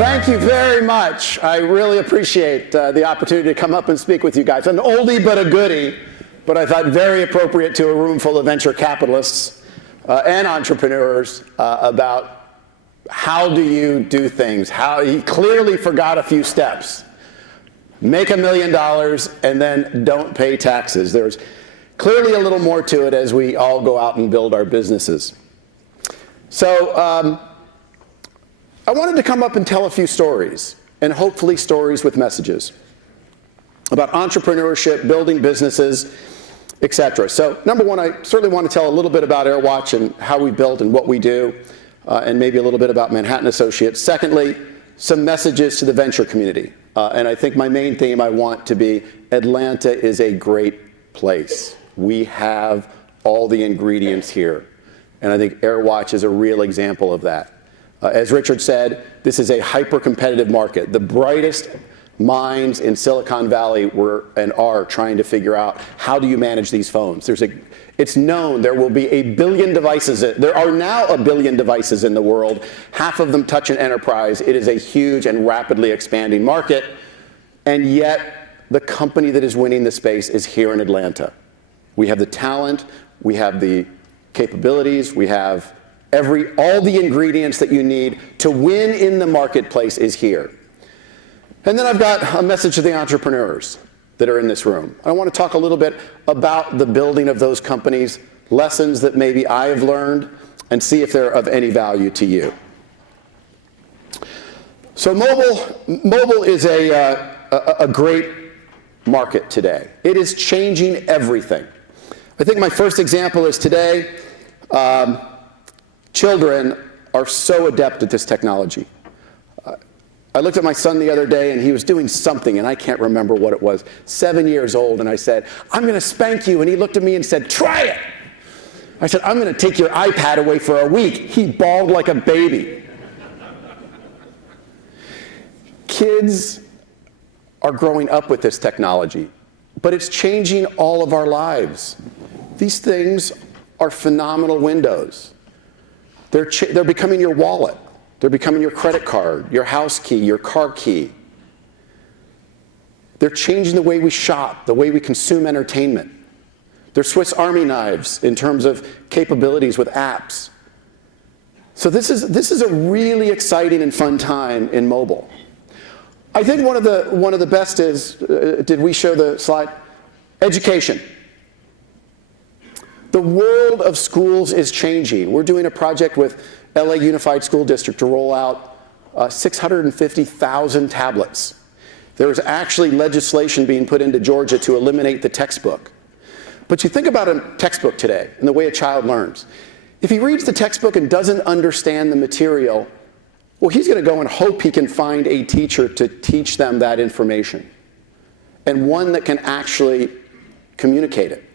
Thank you very much. I really appreciate the opportunity to come up and speak with you guys. An oldie but a goodie, but I thought very appropriate to a room full of venture capitalists and entrepreneurs about how do you do things. How he clearly forgot a few steps. Make $1 million and then don't pay taxes. There's clearly a little more to it as we all go out and build our businesses. So I wanted to come up and tell a few stories, and hopefully stories with messages about entrepreneurship, building businesses, etc. So number one, I certainly want to tell a little bit about AirWatch and how we built and what we do, and maybe a little bit about Manhattan Associates. Secondly, some messages to the venture community. And I think my main theme I want to be Atlanta is a great place. We have all the ingredients here. And I think AirWatch is a real example of that. As Richard said, this is a hyper-competitive market. The brightest minds in Silicon Valley were and are trying to figure out how do you manage these phones. It's known there will be 1 billion devices. There are now 1 billion devices in the world. Half of them touch an enterprise. It is a huge and rapidly expanding market. And yet, the company that is winning the space is here in Atlanta. We have the talent. We have the capabilities. We have all the ingredients that you need to win in the marketplace is here. And then I've got a message to the entrepreneurs that are in this room. I want to talk a little bit about the building of those companies, lessons that maybe I have learned, and see if they're of any value to you. So mobile is a great market today. It is changing everything. I think my first example is today, children are so adept at this technology. I looked at my son the other day and he was doing something and I can't remember what it was. 7 years old, and I said, "I'm going to spank you." And he looked at me and said, "Try it." I said, "I'm going to take your iPad away for a week." He bawled like a baby. Kids are growing up with this technology, but it's changing all of our lives. These things are phenomenal windows. They're becoming your wallet. They're becoming your credit card, your house key, your car key. They're changing the way we shop, the way we consume entertainment. They're Swiss Army knives in terms of capabilities with apps. So this is a really exciting and fun time in mobile. I think one of the best is, did we show the slide? Education. The world of schools is changing. We're doing a project with LA Unified School District to roll out 650,000 tablets. There is actually legislation being put into Georgia to eliminate the textbook. But you think about a textbook today and the way a child learns. If he reads the textbook and doesn't understand the material, well, he's going to go and hope he can find a teacher to teach them that information, and one that can actually communicate it.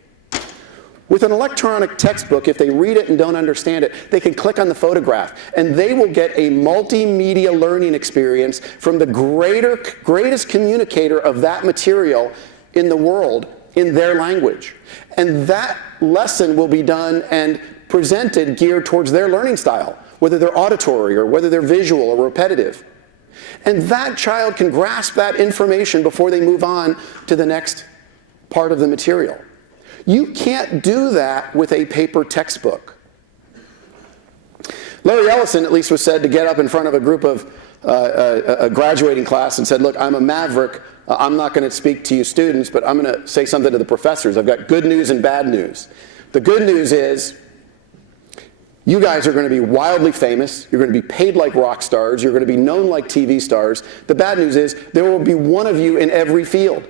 With an electronic textbook, if they read it and don't understand it, they can click on the photograph, and they will get a multimedia learning experience from the greatest communicator of that material in the world in their language. And that lesson will be done and presented geared towards their learning style, whether they're auditory or whether they're visual or repetitive. And that child can grasp that information before they move on to the next part of the material. You can't do that with a paper textbook. Larry Ellison, at least, was said to get up in front of a group of a graduating class and said, "Look, I'm a maverick. I'm not going to speak to you students, but I'm going to say something to the professors. I've got good news and bad news. The good news is you guys are going to be wildly famous. You're going to be paid like rock stars. You're going to be known like TV stars. The bad news is there will be one of you in every field."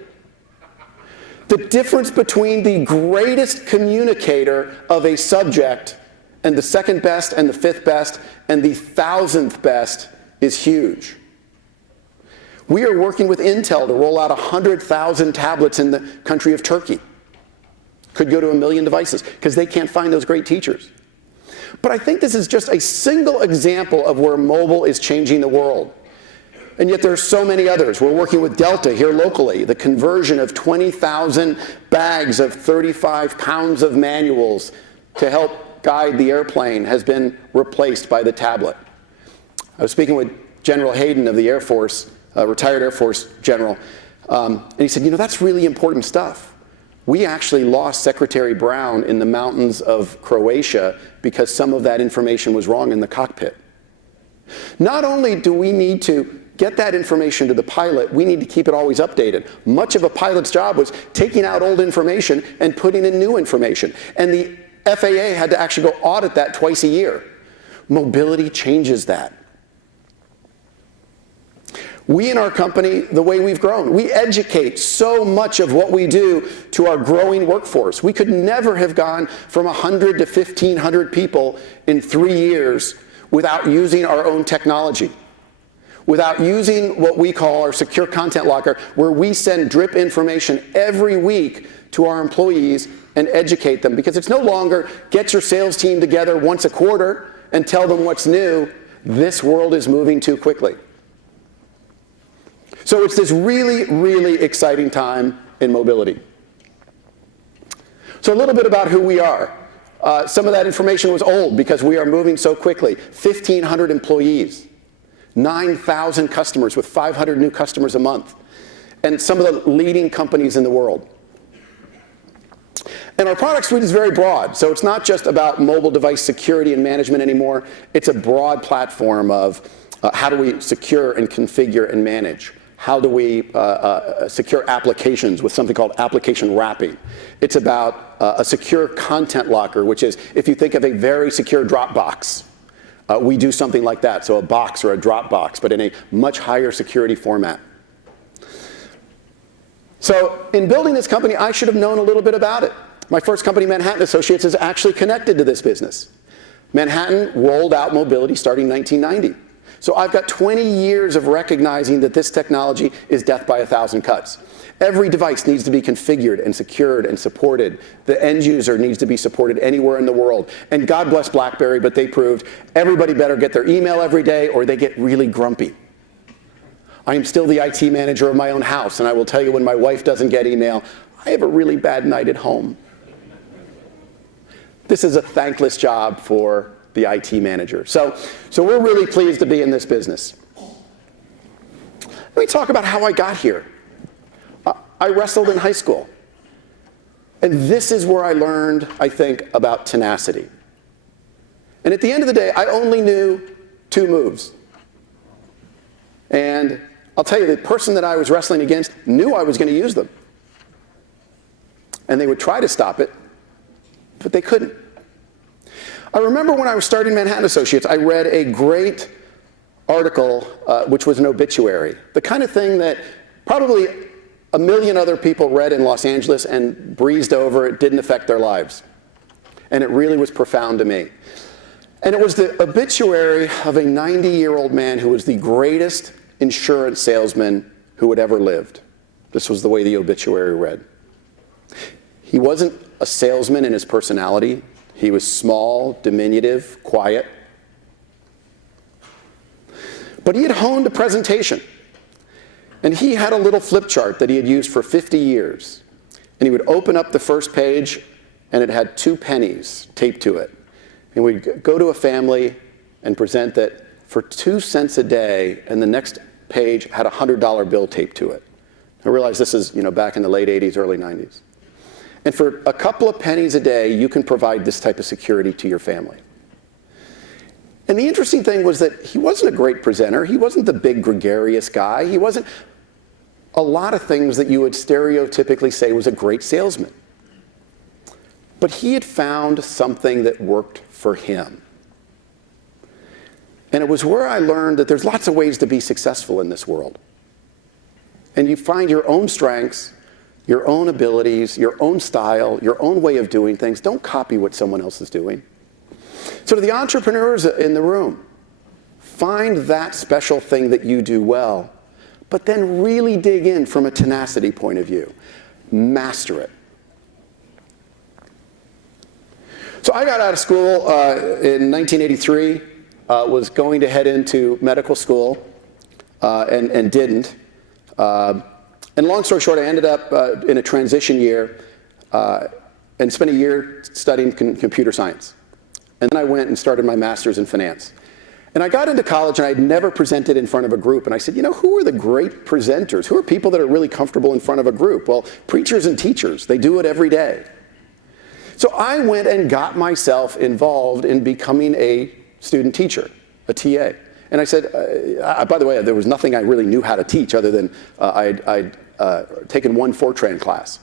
The difference between the greatest communicator of a subject and the second best and the fifth best and the 1,000th best is huge. We are working with Intel to roll out 100,000 tablets in the country of Turkey. Could go to 1 million devices because they can't find those great teachers. But I think this is just a single example of where mobile is changing the world. And yet there are so many others. We're working with Delta here locally. The conversion of 20,000 bags of 35 pounds of manuals to help guide the airplane has been replaced by the tablet. I was speaking with General Hayden of the Air Force, retired Air Force general, and he said, that's really important stuff. We actually lost Secretary Brown in the mountains of Croatia because some of that information was wrong in the cockpit. Not only do we need to get that information to the pilot, we need to keep it always updated. Much of a pilot's job was taking out old information and putting in new information. And the FAA had to actually go audit that twice a year. Mobility changes that. We in our company, the way we've grown, we educate so much of what we do to our growing workforce. We could never have gone from 100 to 1,500 people in 3 years without using our own technology, without using what we call our secure content locker, where we send drip information every week to our employees and educate them. Because it's no longer get your sales team together once a quarter and tell them what's new. This world is moving too quickly. So it's this really, really exciting time in mobility. So a little bit about who we are. Some of that information was old because we are moving so quickly. 1,500 employees, 9,000 customers with 500 new customers a month, and some of the leading companies in the world. And our product suite is very broad, so it's not just about mobile device security and management anymore. It's a broad platform of how do we secure and configure and manage. How do we secure applications with something called application wrapping? It's about a secure content locker, which is, if you think of a very secure Dropbox, we do something like that, so a box or a Dropbox, but in a much higher security format. So in building this company, I should have known a little bit about it. My first company, Manhattan Associates, is actually connected to this business. Manhattan rolled out mobility starting in 1990. So I've got 20 years of recognizing that this technology is death by 1,000 cuts. Every device needs to be configured and secured and supported. The end user needs to be supported anywhere in the world. And God bless BlackBerry, but they proved everybody better get their email every day or they get really grumpy. I am still the IT manager of my own house, and I will tell you when my wife doesn't get email, I have a really bad night at home. This is a thankless job for the IT manager. So we're really pleased to be in this business. Let me talk about how I got here. I wrestled in high school. And this is where I learned, I think, about tenacity. And at the end of the day, I only knew 2 moves. And I'll tell you, the person that I was wrestling against knew I was going to use them. And they would try to stop it, but they couldn't. I remember when I was starting Manhattan Associates, I read a great article, which was an obituary. The kind of thing that probably 1 million other people read in Los Angeles and breezed over. It didn't affect their lives. And it really was profound to me. And it was the obituary of a 90-year-old man who was the greatest insurance salesman who had ever lived. This was the way the obituary read. He wasn't a salesman in his personality. He was small, diminutive, quiet. But he had honed a presentation. And he had a little flip chart that he had used for 50 years. And he would open up the first page, and it had 2 pennies taped to it. And we'd go to a family and present that for 2 cents a day, and the next page had a $100 bill taped to it. I realize this is, back in the late 80s, early 90s. And for a couple of pennies a day, you can provide this type of security to your family. And the interesting thing was that he wasn't a great presenter. He wasn't the big gregarious guy. He wasn't a lot of things that you would stereotypically say was a great salesman. But he had found something that worked for him. And it was where I learned that there's lots of ways to be successful in this world. And you find your own strengths, your own abilities, your own style, your own way of doing things. Don't copy what someone else is doing. So to the entrepreneurs in the room, find that special thing that you do well, but then really dig in from a tenacity point of view. Master it. So I got out of school in 1983, was going to head into medical school, and didn't. And long story short, I ended up in a transition year and spent a year studying computer science. And then I went and started my master's in finance. And I got into college and I'd never presented in front of a group. And I said, you know, who are the great presenters? Who are people that are really comfortable in front of a group? Well, preachers and teachers, they do it every day. So I went and got myself involved in becoming a student teacher, a TA. And I said, by the way, there was nothing I really knew how to teach other than I'd taken one Fortran class.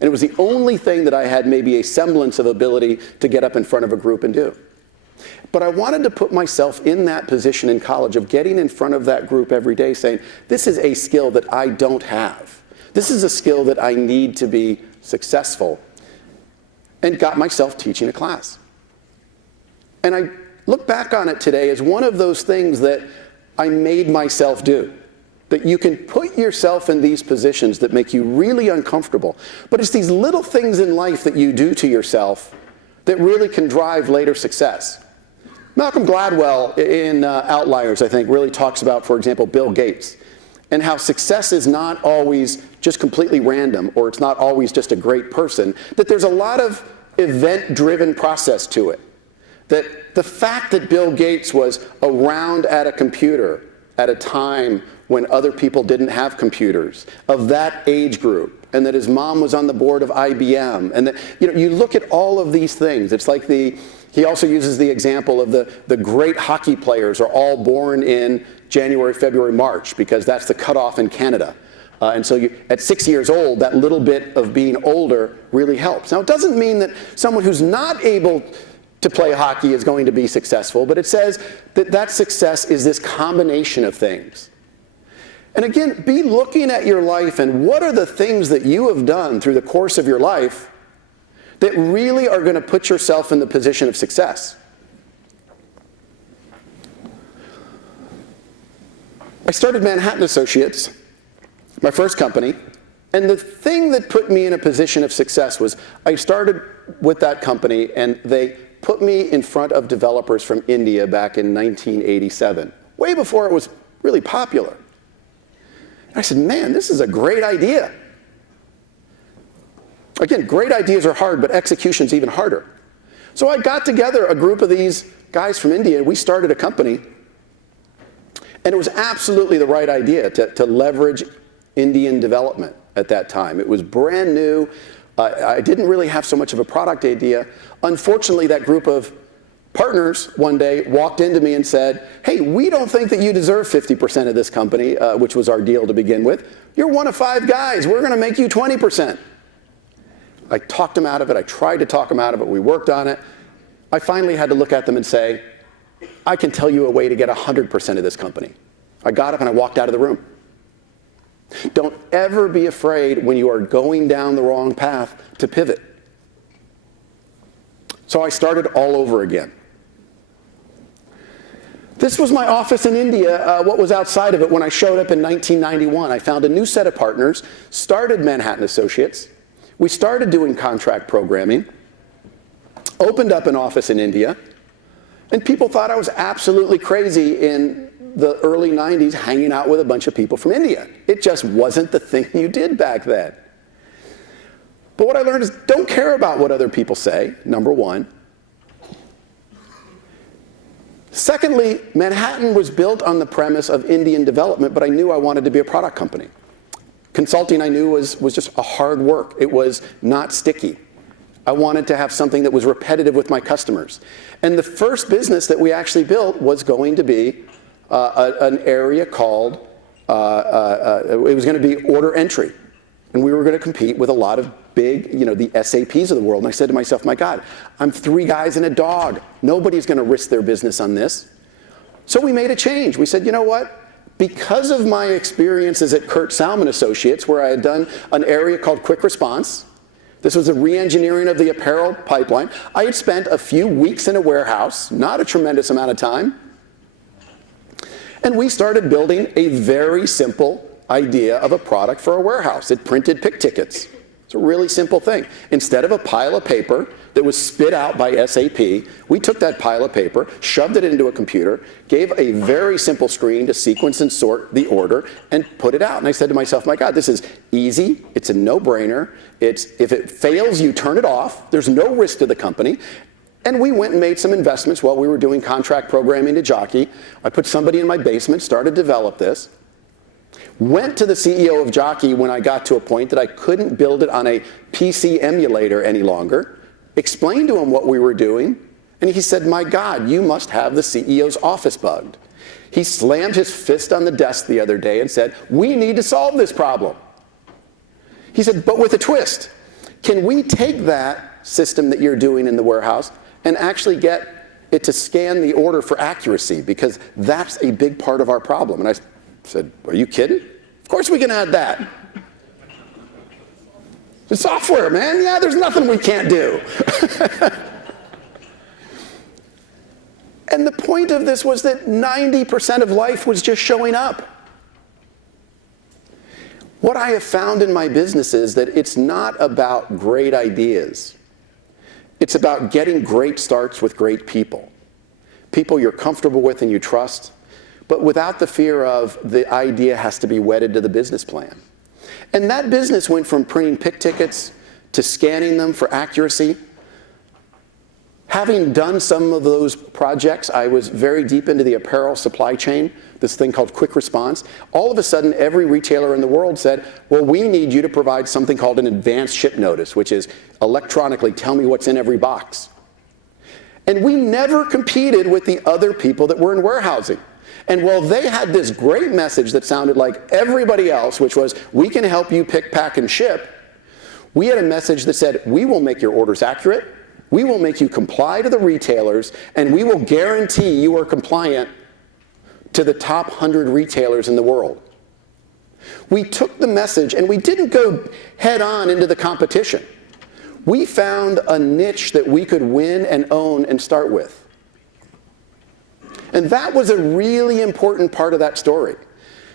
And it was the only thing that I had maybe a semblance of ability to get up in front of a group and do. But I wanted to put myself in that position in college of getting in front of that group every day saying, this is a skill that I don't have. This is a skill that I need to be successful. And got myself teaching a class. And I look back on it today as one of those things that I made myself do. That you can put yourself in these positions that make you really uncomfortable. But it's these little things in life that you do to yourself that really can drive later success. Malcolm Gladwell in Outliers, I think, really talks about, for example, Bill Gates, and how success is not always just completely random, or it's not always just a great person, that there's a lot of event-driven process to it. That the fact that Bill Gates was around at a computer at a time when other people didn't have computers, of that age group, and that his mom was on the board of IBM, and that, you know, you look at all of these things. It's like he also uses the example of the great hockey players are all born in January, February, March, because that's the cutoff in Canada. And so at 6 years old, that little bit of being older really helps. Now, it doesn't mean that someone who's not able to play hockey is going to be successful, but it says that that success is this combination of things. And again, be looking at your life and what are the things that you have done through the course of your life that really are going to put yourself in the position of success. I started Manhattan Associates, my first company, and the thing that put me in a position of success was I started with that company and they put me in front of developers from India back in 1987, way before it was really popular. And I said, man, this is a great idea. Again, great ideas are hard, but execution's even harder. So I got together a group of these guys from India, and we started a company. And it was absolutely the right idea to leverage Indian development at that time. It was brand new. I didn't really have so much of a product idea. Unfortunately, that group of partners one day walked into me and said, hey, we don't think that you deserve 50% of this company, which was our deal to begin with. You're one of 5 guys. We're going to make you 20%. I talked them out of it. I tried to talk them out of it. We worked on it. I finally had to look at them and say, I can tell you a way to get 100% of this company. I got up and I walked out of the room. Don't ever be afraid when you are going down the wrong path to pivot. So I started all over again. This was my office in India, what was outside of it when I showed up in 1991. I found a new set of partners, started Manhattan Associates. We started doing contract programming, opened up an office in India, and people thought I was absolutely crazy in the early 90s hanging out with a bunch of people from India. It just wasn't the thing you did back then. But what I learned is don't care about what other people say, number one. Secondly, Manhattan was built on the premise of Indian development, but I knew I wanted to be a product company. Consulting, I knew, was just a hard work. It was not sticky. I wanted to have something that was repetitive with my customers. And the first business that we actually built was going to be an area called, it was going to be order entry. And we were going to compete with a lot of big, the SAPs of the world. And I said to myself, my God, I'm 3 guys and a dog. Nobody's going to risk their business on this. So we made a change. We said, you know what? Because of my experiences at Kurt Salmon Associates, where I had done an area called quick response, this was a re-engineering of the apparel pipeline. I had spent a few weeks in a warehouse, not a tremendous amount of time, and we started building a very simple idea of a product for a warehouse. It printed pick tickets. It's a really simple thing. Instead of a pile of paper that was spit out by SAP, we took that pile of paper, shoved it into a computer, gave a very simple screen to sequence and sort the order, and put it out. And I said to myself, my God, this is easy. It's a no-brainer. If it fails, you turn it off. There's no risk to the company. And we went and made some investments while we were doing contract programming to Jockey. I put somebody in my basement, started to develop this. Went to the CEO of Jockey when I got to a point that I couldn't build it on a PC emulator any longer. Explained to him what we were doing. And he said, my God, you must have the CEO's office bugged. He slammed his fist on the desk the other day and said, we need to solve this problem. He said, but with a twist. Can we take that system that you're doing in the warehouse and actually get it to scan the order for accuracy? Because that's a big part of our problem. And I said, are you kidding? Of course we can add that. It's software, man. Yeah, there's nothing we can't do. And the point of this was that 90% of life was just showing up. What I have found in my business is that it's not about great ideas. It's about getting great starts with great people. People you're comfortable with and you trust, but without the fear of the idea has to be wedded to the business plan. And that business went from printing pick tickets to scanning them for accuracy. Having done some of those projects, I was very deep into the apparel supply chain, this thing called quick response. All of a sudden, every retailer in the world said, well, we need you to provide something called an advanced ship notice, which is electronically tell me what's in every box. And we never competed with the other people that were in warehousing. And while they had this great message that sounded like everybody else, which was, we can help you pick, pack, and ship, we had a message that said, we will make your orders accurate, we will make you comply to the retailers, and we will guarantee you are compliant to the top 100 retailers in the world. We took the message and we didn't go head on into the competition. We found a niche that we could win and own and start with. And that was a really important part of that story.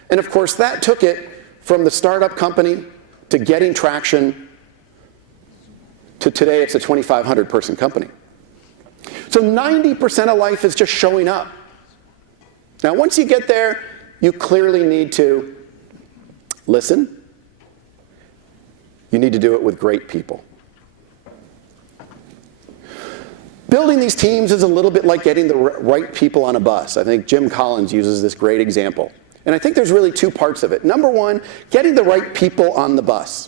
And of course, that took it from the startup company to getting traction to today it's a 2,500 person company. So 90% of life is just showing up. Now, once you get there, you clearly need to listen. You need to do it with great people. Building these teams is a little bit like getting the right people on a bus. I think Jim Collins uses this great example. And I think there's really two parts of it. Number one, getting the right people on the bus.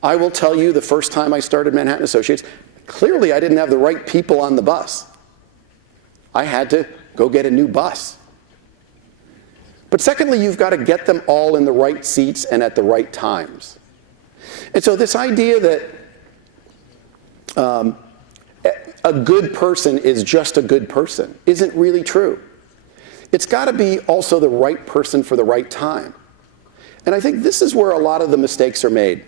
I will tell you, the first time I started Manhattan Associates, clearly I didn't have the right people on the bus. I had to go get a new bus. But secondly, you've got to get them all in the right seats and at the right times. And so this idea that a good person is just a good person isn't really true. It's got to be also the right person for the right time. And I think this is where a lot of the mistakes are made.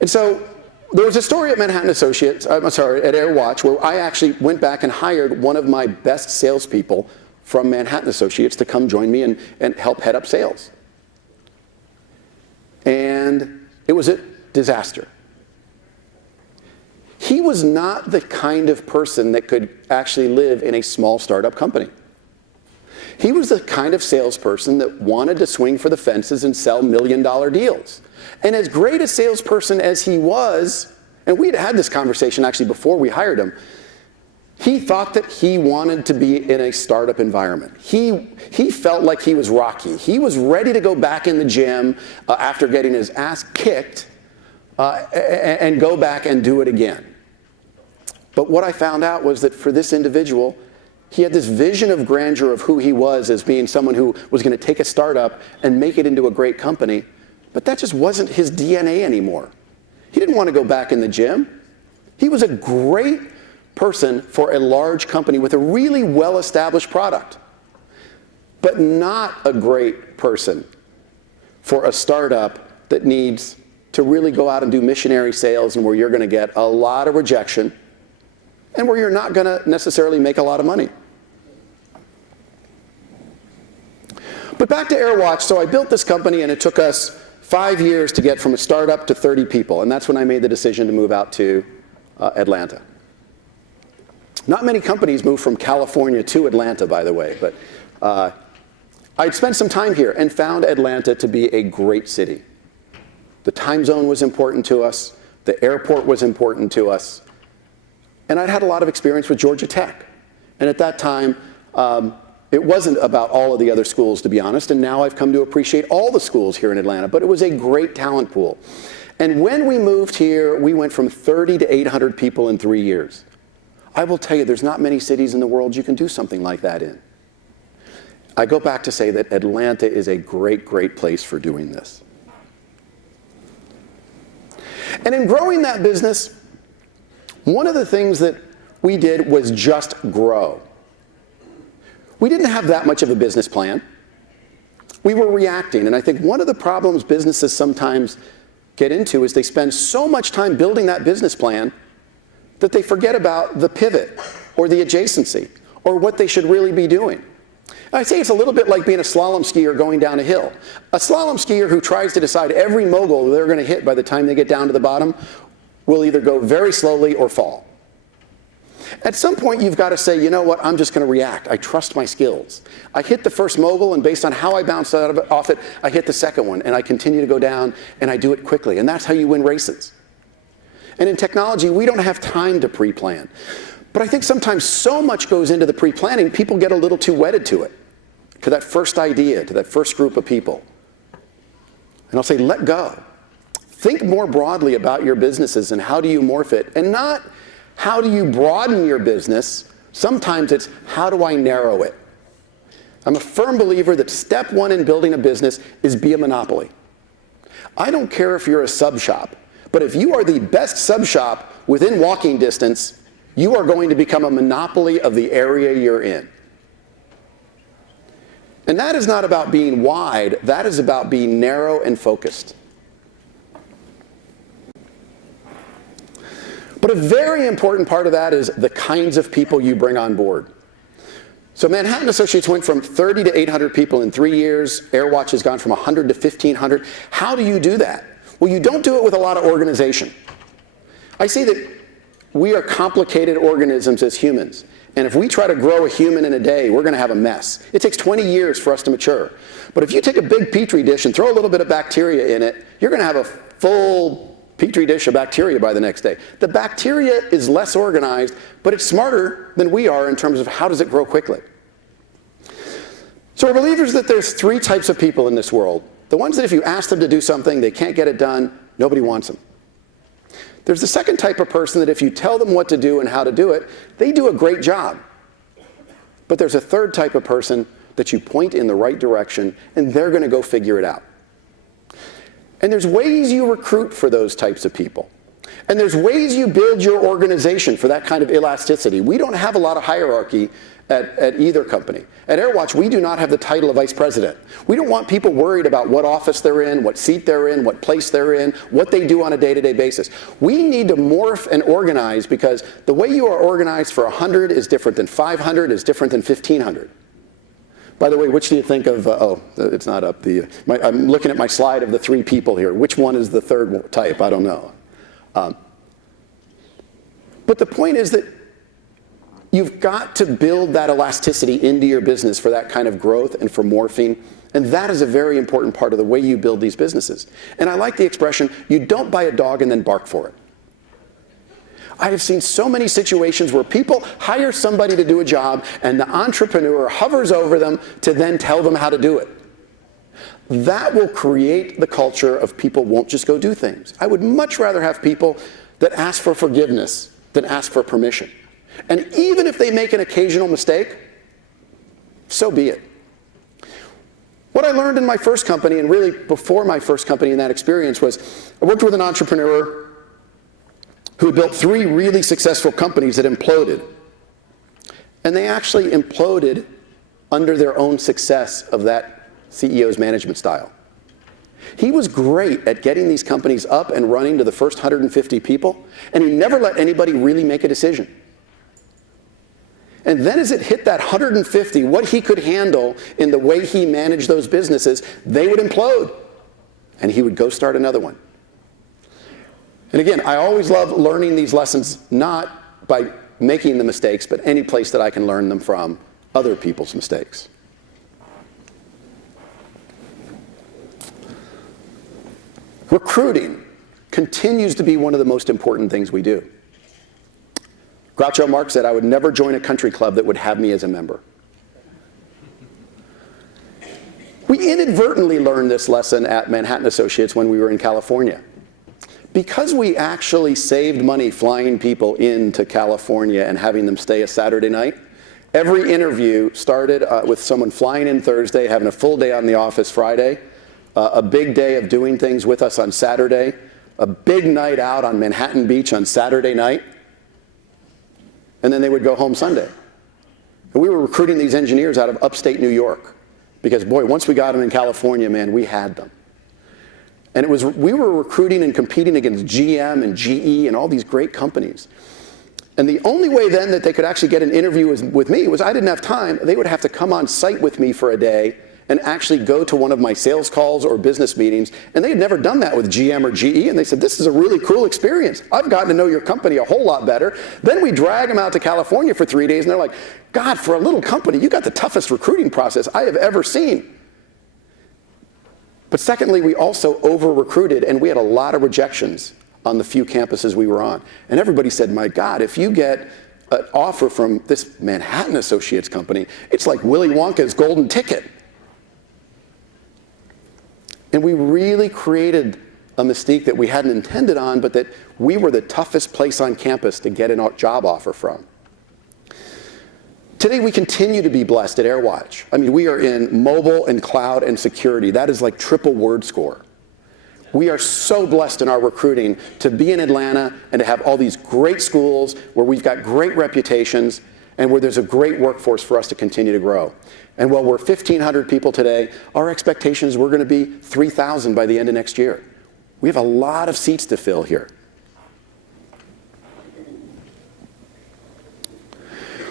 And so there was a story at Manhattan Associates, at AirWatch, where I actually went back and hired one of my best salespeople from Manhattan Associates to come join me and help head up sales. And it was a disaster. He was not the kind of person that could actually live in a small startup company. He was the kind of salesperson that wanted to swing for the fences and sell million-dollar deals. And as great a salesperson as he was, and we'd had this conversation actually before we hired him, he thought that he wanted to be in a startup environment. He felt like he was Rocky. He was ready to go back in the gym after getting his ass kicked and go back and do it again. But what I found out was that for this individual, he had this vision of grandeur of who he was as being someone who was going to take a startup and make it into a great company. But that just wasn't his DNA anymore. He didn't want to go back in the gym. He was a great person for a large company with a really well-established product, but not a great person for a startup that needs to really go out and do missionary sales and where you're going to get a lot of rejection and where you're not going to necessarily make a lot of money. But back to AirWatch, so I built this company and it took us 5 years to get from a startup to 30 people, and that's when I made the decision to move out to Atlanta. Not many companies move from California to Atlanta, by the way, but I'd spent some time here and found Atlanta to be a great city. The time zone was important to us. The airport was important to us. And I'd had a lot of experience with Georgia Tech. And at that time, it wasn't about all of the other schools, to be honest, and now I've come to appreciate all the schools here in Atlanta, but it was a great talent pool. And when we moved here, we went from 30 to 800 people in 3 years. I will tell you, there's not many cities in the world you can do something like that in. I go back to say that Atlanta is a great, great place for doing this. And in growing that business, one of the things that we did was just grow. We didn't have that much of a business plan. We were reacting, and I think one of the problems businesses sometimes get into is they spend so much time building that business plan that they forget about the pivot or the adjacency or what they should really be doing. And I say it's a little bit like being a slalom skier going down a hill. A slalom skier who tries to decide every mogul they're going to hit by the time they get down to the bottom will either go very slowly or fall. At some point, you've got to say, you know what, I'm just going to react. I trust my skills. I hit the first mogul, and based on how I bounce off it, I hit the second one, and I continue to go down, and I do it quickly. And that's how you win races. And in technology, we don't have time to pre-plan. But I think sometimes so much goes into the pre-planning, people get a little too wedded to it, to that first idea, to that first group of people. And I'll say, let go. Think more broadly about your businesses and how do you morph it, and not how do you broaden your business? Sometimes it's how do I narrow it? I'm a firm believer that step one in building a business is be a monopoly. I don't care if you're a sub shop, but if you are the best sub shop within walking distance, you are going to become a monopoly of the area you're in. And that is not about being wide, that is about being narrow and focused. But a very important part of that is the kinds of people you bring on board. So Manhattan Associates went from 30 to 800 people in 3 years. AirWatch has gone from 100 to 1,500. How do you do that? Well, you don't do it with a lot of organization. I see that we are complicated organisms as humans. And if we try to grow a human in a day, we're going to have a mess. It takes 20 years for us to mature. But if you take a big petri dish and throw a little bit of bacteria in it, you're going to have a full petri dish of bacteria by the next day. The bacteria is less organized, but it's smarter than we are in terms of how does it grow quickly. So we're believers that there's 3 types of people in this world. The ones that if you ask them to do something, they can't get it done, nobody wants them. There's the second type of person that if you tell them what to do and how to do it, they do a great job. But there's a third type of person that you point in the right direction and they're going to go figure it out. And there's ways you recruit for those types of people. And there's ways you build your organization for that kind of elasticity. We don't have a lot of hierarchy at either company. At AirWatch, we do not have the title of vice president. We don't want people worried about what office they're in, what seat they're in, what place they're in, what they do on a day-to-day basis. We need to morph and organize because the way you are organized for 100 is different than 500, is different than 1,500. By the way, which do you think of, oh, it's not up. I'm looking at my slide of the 3 people here. Which one is the third type? I don't know. But the point is that you've got to build that elasticity into your business for that kind of growth and for morphing. And that is a very important part of the way you build these businesses. And I like the expression, you don't buy a dog and then bark for it. I have seen so many situations where people hire somebody to do a job and the entrepreneur hovers over them to then tell them how to do it. That will create the culture of people won't just go do things. I would much rather have people that ask for forgiveness than ask for permission. And even if they make an occasional mistake, so be it. What I learned in my first company, and really before my first company in that experience, was I worked with an entrepreneur who had built 3 really successful companies that imploded. And they actually imploded under their own success of that CEO's management style. He was great at getting these companies up and running to the first 150 people, and he never let anybody really make a decision. And then as it hit that 150, what he could handle in the way he managed those businesses, they would implode, and he would go start another one. And again, I always love learning these lessons, not by making the mistakes, but any place that I can learn them from, other people's mistakes. Recruiting continues to be one of the most important things we do. Groucho Marx said, I would never join a country club that would have me as a member. We inadvertently learned this lesson at Manhattan Associates when we were in California. Because we actually saved money flying people into California and having them stay a Saturday night, every interview started with someone flying in Thursday, having a full day on the office Friday, a big day of doing things with us on Saturday, a big night out on Manhattan Beach on Saturday night, and then they would go home Sunday. And we were recruiting these engineers out of upstate New York because, boy, once we got them in California, man, we had them. And we were recruiting and competing against GM and GE and all these great companies. And the only way then that they could actually get an interview with me was I didn't have time. They would have to come on site with me for a day and actually go to one of my sales calls or business meetings. And they had never done that with GM or GE. And they said, this is a really cool experience. I've gotten to know your company a whole lot better. Then we drag them out to California for 3 days. And they're like, God, for a little company, you got the toughest recruiting process I have ever seen. But secondly, we also over-recruited, and we had a lot of rejections on the few campuses we were on. And everybody said, my God, if you get an offer from this Manhattan Associates company, it's like Willy Wonka's golden ticket. And we really created a mystique that we hadn't intended on, but that we were the toughest place on campus to get a job offer from. Today, we continue to be blessed at AirWatch. I mean, we are in mobile and cloud and security. That is like triple word score. We are so blessed in our recruiting to be in Atlanta and to have all these great schools where we've got great reputations and where there's a great workforce for us to continue to grow. And while we're 1,500 people today, our expectation is we're going to be 3,000 by the end of next year. We have a lot of seats to fill here.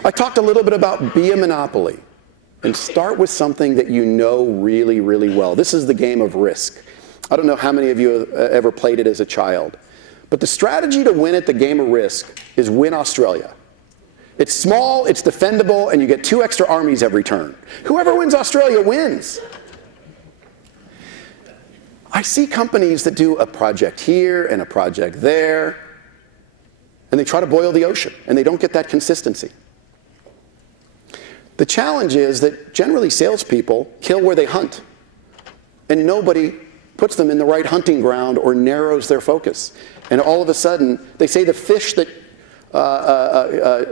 I talked a little bit about be a monopoly and start with something that you know really, really well. This is the game of Risk. I don't know how many of you have ever played it as a child, but the strategy to win at the game of Risk is win Australia. It's small, it's defendable, and you get 2 extra armies every turn. Whoever wins Australia wins. I see companies that do a project here and a project there, and they try to boil the ocean, and they don't get that consistency. The challenge is that generally salespeople kill where they hunt, and nobody puts them in the right hunting ground or narrows their focus. And all of a sudden, they say the fish that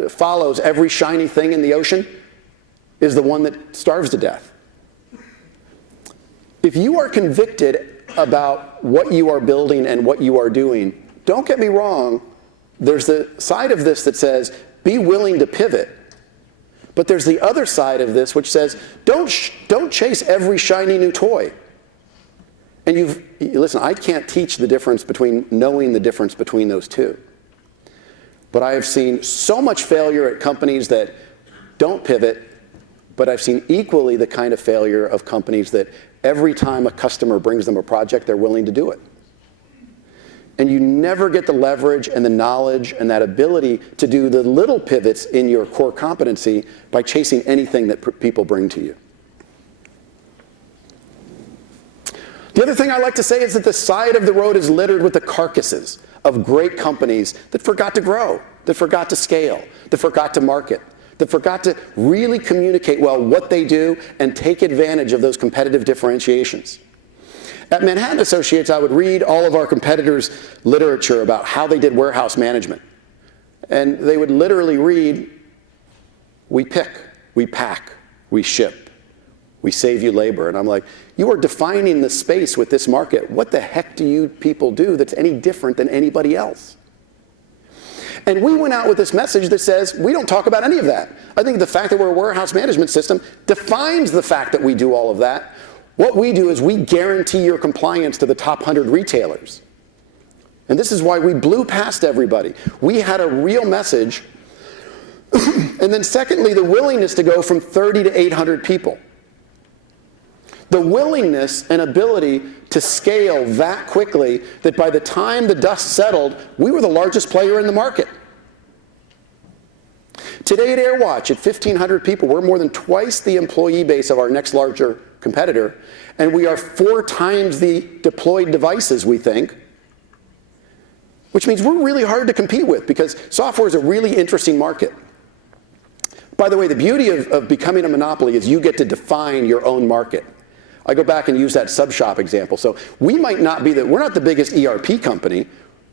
follows every shiny thing in the ocean is the one that starves to death. If you are convicted about what you are building and what you are doing, don't get me wrong, there's the side of this that says, be willing to pivot. But there's the other side of this which says, don't chase every shiny new toy. And listen, I can't teach the difference between knowing the difference between those two. But I have seen so much failure at companies that don't pivot, but I've seen equally the kind of failure of companies that every time a customer brings them a project, they're willing to do it. And you never get the leverage and the knowledge and that ability to do the little pivots in your core competency by chasing anything that people bring to you. The other thing I like to say is that the side of the road is littered with the carcasses of great companies that forgot to grow, that forgot to scale, that forgot to market, that forgot to really communicate well what they do and take advantage of those competitive differentiations. At Manhattan Associates, I would read all of our competitors' literature about how they did warehouse management. And they would literally read, we pick, we pack, we ship, we save you labor. And I'm like, you are defining the space with this market. What the heck do you people do that's any different than anybody else? And we went out with this message that says, we don't talk about any of that. I think the fact that we're a warehouse management system defines the fact that we do all of that. What we do is we guarantee your compliance to the top 100 retailers. And this is why we blew past everybody. We had a real message. And then secondly, the willingness to go from 30 to 800 people. The willingness and ability to scale that quickly that by the time the dust settled, we were the largest player in the market. Today at AirWatch, at 1,500 people, we're more than twice the employee base of our next larger competitor, and we are 4 times the deployed devices, we think. which means we're really hard to compete with because software is a really interesting market. By the way, the beauty of becoming a monopoly is you get to define your own market. I go back and use that sub-shop example. So we might not be we're not the biggest ERP company.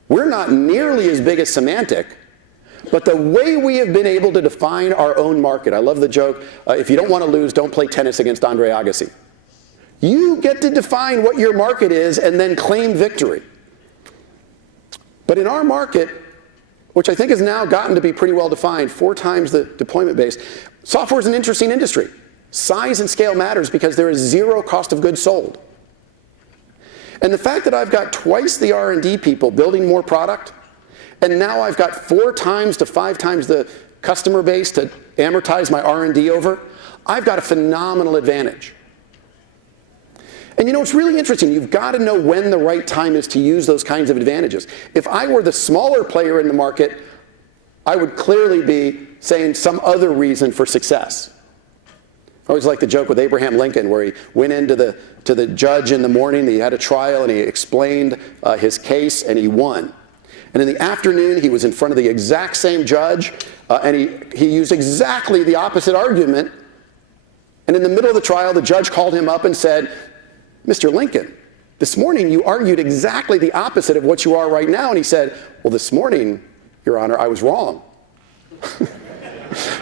We're not nearly as big as Symantec. But the way we have been able to define our own market, I love the joke, if you don't want to lose, don't play tennis against Andre Agassi. You get to define what your market is and then claim victory. But in our market, which I think has now gotten to be pretty well defined, 4 times the deployment base, software is an interesting industry. Size and scale matters because there is 0 cost of goods sold. And the fact that I've got twice the R&D people building more product, and now I've got 4 times to 5 times the customer base to amortize my R&D over, I've got a phenomenal advantage. And you know, it's really interesting. You've got to know when the right time is to use those kinds of advantages. If I were the smaller player in the market, I would clearly be saying some other reason for success. I always like the joke with Abraham Lincoln where he went into to the judge in the morning, he had a trial, and he explained his case, and he won. And in the afternoon, he was in front of the exact same judge, and he used exactly the opposite argument. And in the middle of the trial, the judge called him up and said, "Mr. Lincoln, this morning you argued exactly the opposite of what you are right now." And he said, "Well, this morning, Your Honor, I was wrong."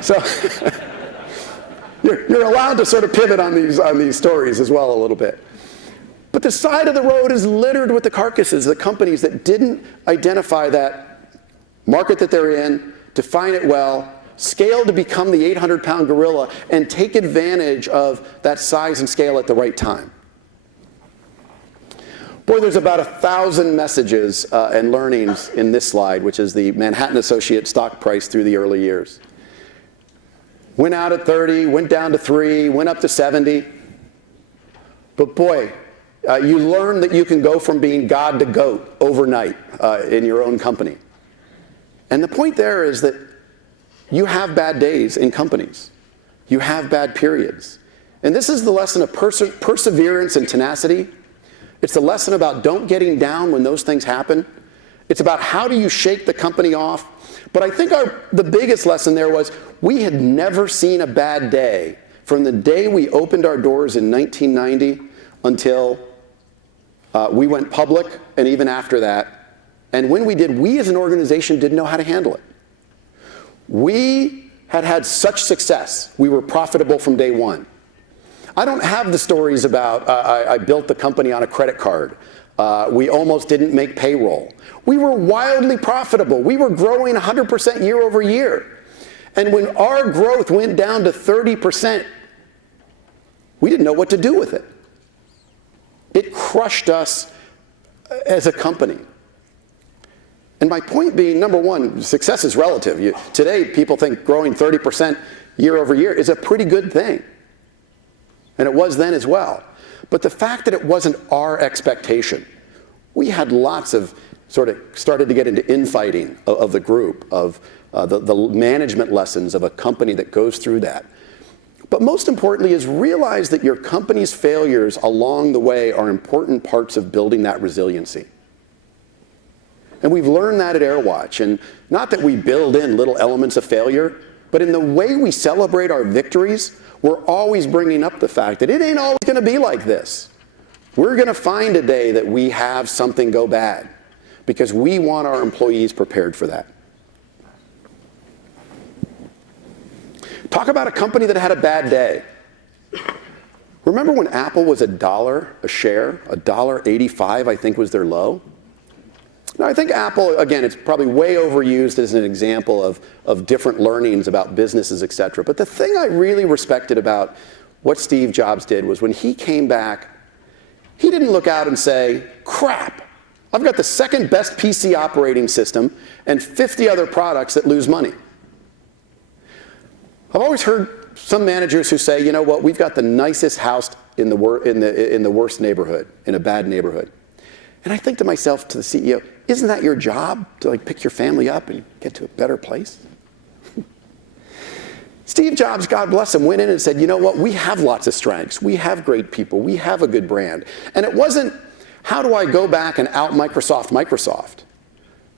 So you're allowed to sort of pivot on these stories as well a little bit. But the side of the road is littered with the carcasses of the companies that didn't identify that market that they're in, define it well, scale to become the 800-pound gorilla, and take advantage of that size and scale at the right time. Boy, there's about 1,000 messages and learnings in this slide, which is the Manhattan Associates stock price through the early years. Went out at 30, went down to 3, went up to 70. But boy, you learn that you can go from being God to goat overnight in your own company. And the point there is that you have bad days in companies. You have bad periods. And this is the lesson of perseverance and tenacity. It's the lesson about don't getting down when those things happen. It's about how do you shake the company off. But I think the biggest lesson there was we had never seen a bad day from the day we opened our doors in 1990 until we went public, and even after that. And when we did, we as an organization didn't know how to handle it. We had such success. We were profitable from day one. I don't have the stories about I built the company on a credit card. We almost didn't make payroll. We were wildly profitable. We were growing 100% year over year. And when our growth went down to 30%, we didn't know what to do with it. It crushed us as a company. And my point being, number one, success is relative. Today, people think growing 30% year over year is a pretty good thing. And it was then as well. But the fact that it wasn't our expectation, we had lots of sort of started to get into infighting of the group, of the management lessons of a company that goes through that. But most importantly is realize that your company's failures along the way are important parts of building that resiliency. And we've learned that at AirWatch. And not that we build in little elements of failure, but in the way we celebrate our victories, we're always bringing up the fact that it ain't always going to be like this. We're going to find a day that we have something go bad because we want our employees prepared for that. Talk about a company that had a bad day. Remember when Apple was $1 a share? $1.85, I think, was their low. Now, I think Apple, again, it's probably way overused as an example of different learnings about businesses, et cetera. But the thing I really respected about what Steve Jobs did was when he came back, he didn't look out and say, crap, I've got the second best PC operating system and 50 other products that lose money. I've always heard some managers who say, you know what, we've got the nicest house in the worst neighborhood, in a bad neighborhood. And I think to myself, to the CEO, isn't that your job to pick your family up and get to a better place? Steve Jobs, God bless him, went in and said, you know what, we have lots of strengths. We have great people. We have a good brand. And it wasn't, how do I go back and out Microsoft?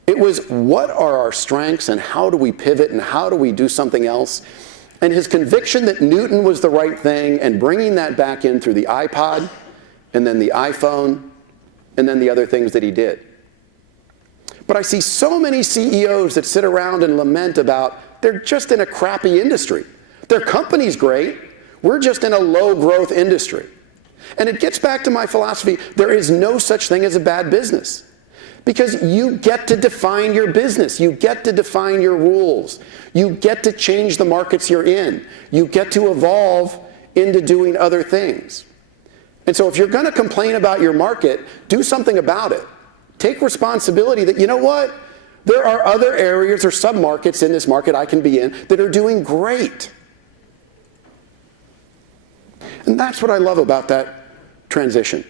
It was, what are our strengths and how do we pivot and how do we do something else? And his conviction that Newton was the right thing and bringing that back in through the iPod and then the iPhone and then the other things that he did. But I see so many CEOs that sit around and lament about they're just in a crappy industry. Their company's great. We're just in a low growth industry. And it gets back to my philosophy. There is no such thing as a bad business. Because you get to define your business. You get to define your rules. You get to change the markets you're in. You get to evolve into doing other things. And so if you're going to complain about your market, do something about it. Take responsibility that, you know what? There are other areas or sub-markets in this market I can be in that are doing great. And that's what I love about that transition.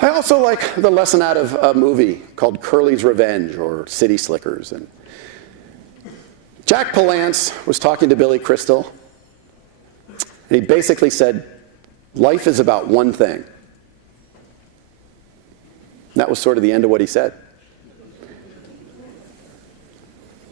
I also like the lesson out of a movie called Curly's Revenge or City Slickers. And Jack Palance was talking to Billy Crystal, and he basically said, life is about one thing. And that was sort of the end of what he said.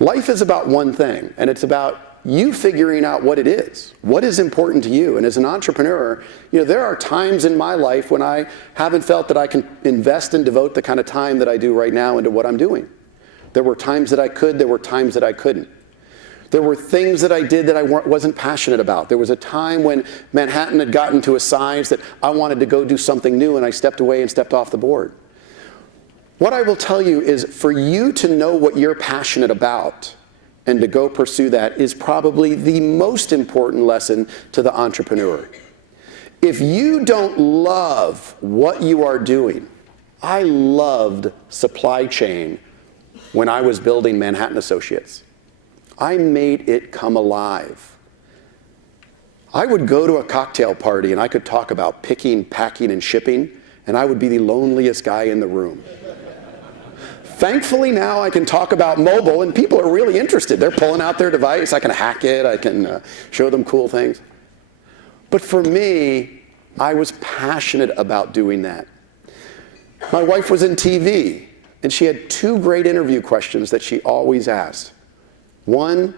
Life is about one thing, and it's about you figuring out what it is. What is important to you? And as an entrepreneur, there are times in my life when I haven't felt that I can invest and devote the kind of time that I do right now into what I'm doing. There were times that I could, there were times that I couldn't. There were things that I did that I wasn't passionate about. There was a time when Manhattan had gotten to a size that I wanted to go do something new, and I stepped away and stepped off the board. What I will tell you is, for you to know what you're passionate about and to go pursue that is probably the most important lesson to the entrepreneur. If you don't love what you are doing, I loved supply chain when I was building Manhattan Associates. I made it come alive. I would go to a cocktail party and I could talk about picking, packing, and shipping, and I would be the loneliest guy in the room. Thankfully now I can talk about mobile and people are really interested. They're pulling out their device. I can hack it. I can show them cool things. But for me, I was passionate about doing that. My wife was in TV and she had two great interview questions that she always asked. One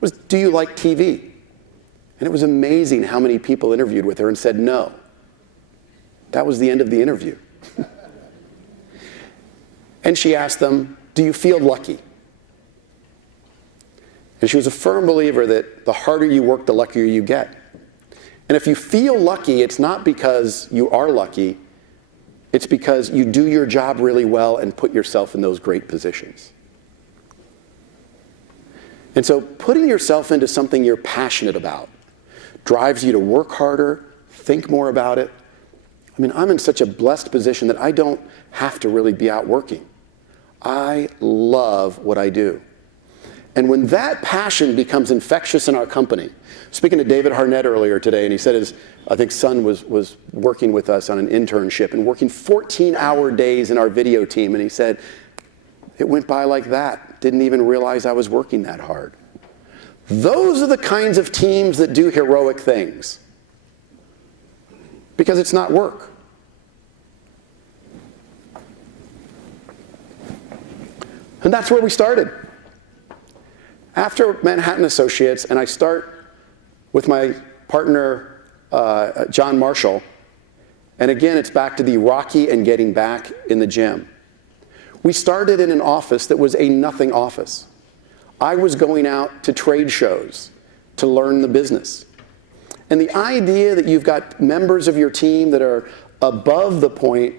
was, do you like TV? And it was amazing how many people interviewed with her and said no. That was the end of the interview. And she asked them, do you feel lucky? And she was a firm believer that the harder you work, the luckier you get. And if you feel lucky, it's not because you are lucky, it's because you do your job really well and put yourself in those great positions. And so putting yourself into something you're passionate about drives you to work harder, think more about it. I mean, I'm in such a blessed position that I don't have to really be out working. I love what I do. And when that passion becomes infectious in our company, speaking to David Harnett earlier today, and he said his, I think, son was working with us on an internship and working 14-hour days in our video team, and he said, it went by like that. Didn't even realize I was working that hard. Those are the kinds of teams that do heroic things. Because it's not work. And that's where we started. After Manhattan Associates, and I start with my partner, John Marshall, and again, it's back to the Rocky and getting back in the gym. We started in an office that was a nothing office. I was going out to trade shows to learn the business. And the idea that you've got members of your team that are above the point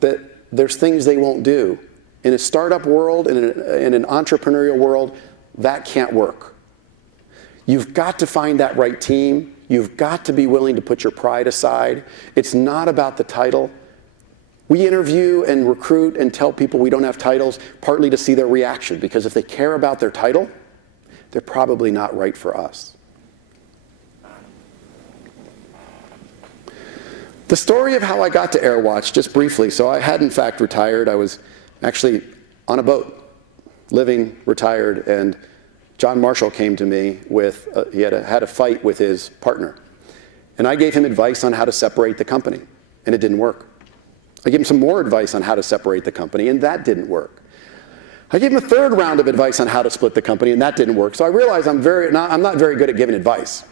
that there's things they won't do, in a startup world, in an entrepreneurial world, that can't work. You've got to find that right team. You've got to be willing to put your pride aside. It's not about the title. We interview and recruit and tell people we don't have titles partly to see their reaction, because if they care about their title, they're probably not right for us. The story of how I got to AirWatch, just briefly. So I had in fact retired. I was actually on a boat, living retired, and John Marshall came to me with, he had a fight with his partner. And I gave him advice on how to separate the company, and it didn't work. I gave him some more advice on how to separate the company, and that didn't work. I gave him a third round of advice on how to split the company, and that didn't work. So I realized I'm not very good at giving advice.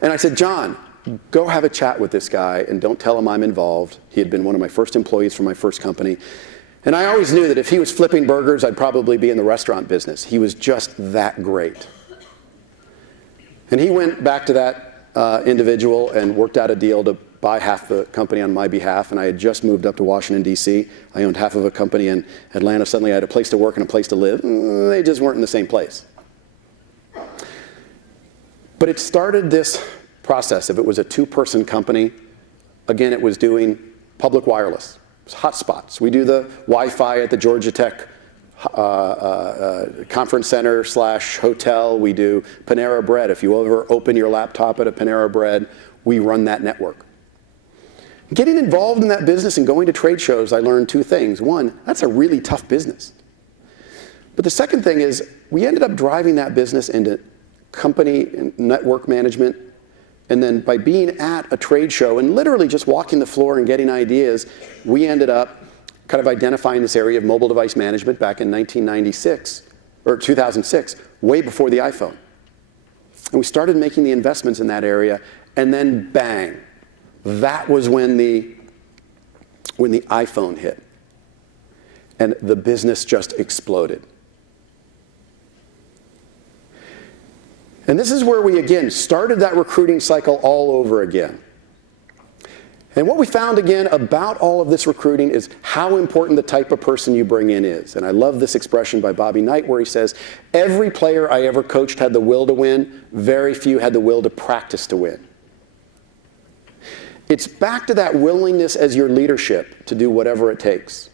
And I said, John, go have a chat with this guy and don't tell him I'm involved. He had been one of my first employees for my first company. And I always knew that if he was flipping burgers, I'd probably be in the restaurant business. He was just that great. And he went back to that individual and worked out a deal to buy half the company on my behalf. And I had just moved up to Washington, D.C. I owned half of a company in Atlanta. Suddenly I had a place to work and a place to live. They just weren't in the same place. But it started this process. If it was a two-person company, again, it was doing public wireless. It was hotspots. We do the Wi-Fi at the Georgia Tech conference center / hotel. We do Panera Bread. If you ever open your laptop at a Panera Bread, we run that network. Getting involved in that business and going to trade shows, I learned two things. One, that's a really tough business. But the second thing is we ended up driving that business into company and network management. And then by being at a trade show and literally just walking the floor and getting ideas, we ended up kind of identifying this area of mobile device management back in 1996 or 2006, way before the iPhone. And we started making the investments in that area, and then bang, that was when the iPhone hit. And the business just exploded. And this is where we, again, started that recruiting cycle all over again. And what we found, again, about all of this recruiting is how important the type of person you bring in is. And I love this expression by Bobby Knight where he says, every player I ever coached had the will to win. Very few had the will to practice to win. It's back to that willingness as your leadership to do whatever it takes.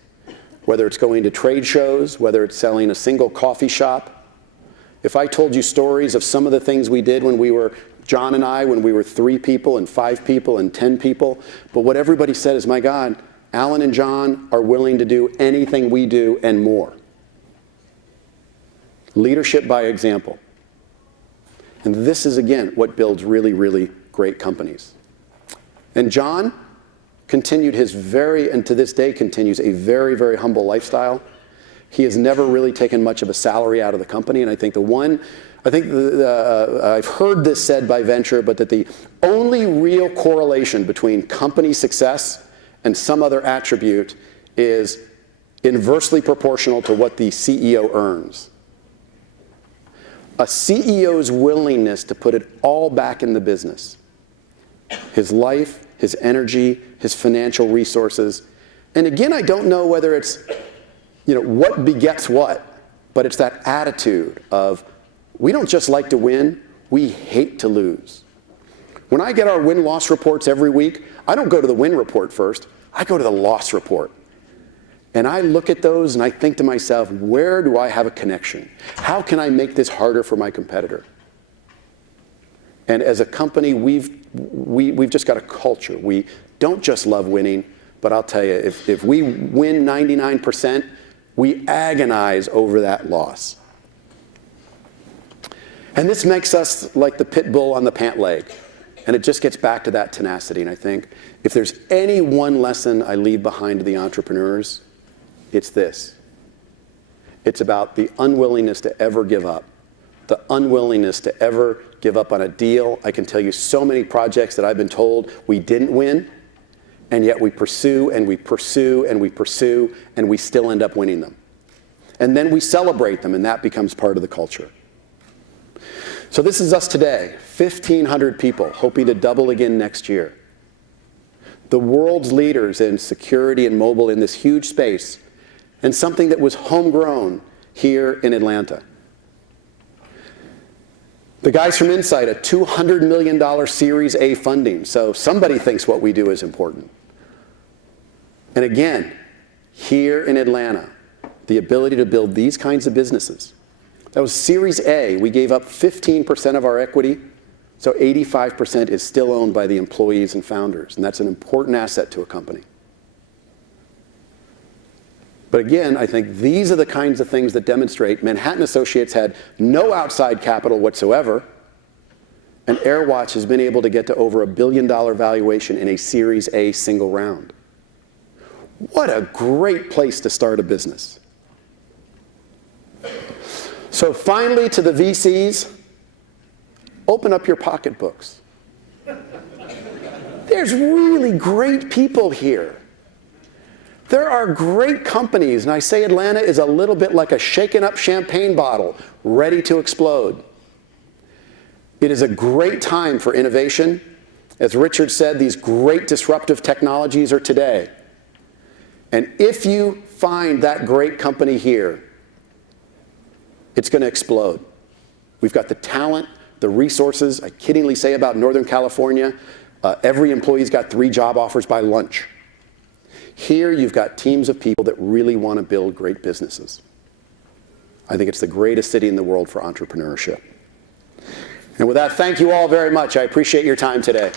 Whether it's going to trade shows, whether it's selling a single coffee shop. If I told you stories of some of the things we did when we were, John and I, when we were 3 people and 5 people and 10 people, but what everybody said is, my God, Alan and John are willing to do anything we do and more. Leadership by example. And this is, again, what builds really, really great companies. And John continued and to this day continues, a very, very humble lifestyle. He has never really taken much of a salary out of the company. And I think I've heard this said by venture, but that the only real correlation between company success and some other attribute is inversely proportional to what the CEO earns. A CEO's willingness to put it all back in the business. His life, his energy, his financial resources. And again, I don't know whether it's, what begets what, but it's that attitude of, we don't just like to win, we hate to lose. When I get our win-loss reports every week, I don't go to the win report first, I go to the loss report. And I look at those and I think to myself, where do I have a connection? How can I make this harder for my competitor? And as a company, we've just got a culture. We don't just love winning, but I'll tell you, if we win 99%, we agonize over that loss. And this makes us like the pit bull on the pant leg. And it just gets back to that tenacity. And I think if there's any one lesson I leave behind to the entrepreneurs, it's this. It's about the unwillingness to ever give up. The unwillingness to ever give up on a deal. I can tell you so many projects that I've been told we didn't win, and yet we pursue and we pursue and we pursue, and we still end up winning them. And then we celebrate them, and that becomes part of the culture. So this is us today, 1,500 people, hoping to double again next year. The world's leaders in security and mobile in this huge space, and something that was homegrown here in Atlanta. The guys from Insight, a $200 million Series A funding, so somebody thinks what we do is important. And again, here in Atlanta, the ability to build these kinds of businesses. That was Series A. We gave up 15% of our equity, so 85% is still owned by the employees and founders, and that's an important asset to a company. But again, I think these are the kinds of things that demonstrate Manhattan Associates had no outside capital whatsoever, And AirWatch has been able to get to over $1 billion valuation in a Series A single round. What a great place to start a business. So finally, to the VCs, open up your pocketbooks. There's really great people here. There are great companies, and I say Atlanta is a little bit like a shaken up champagne bottle, ready to explode. It is a great time for innovation. As Richard said, these great disruptive technologies are today. And if you find that great company here, it's going to explode. We've got the talent, the resources. I kiddingly say about Northern California, every employee's got 3 job offers by lunch. Here you've got teams of people that really want to build great businesses. I think it's the greatest city in the world for entrepreneurship. And with that, thank you all very much. I appreciate your time today.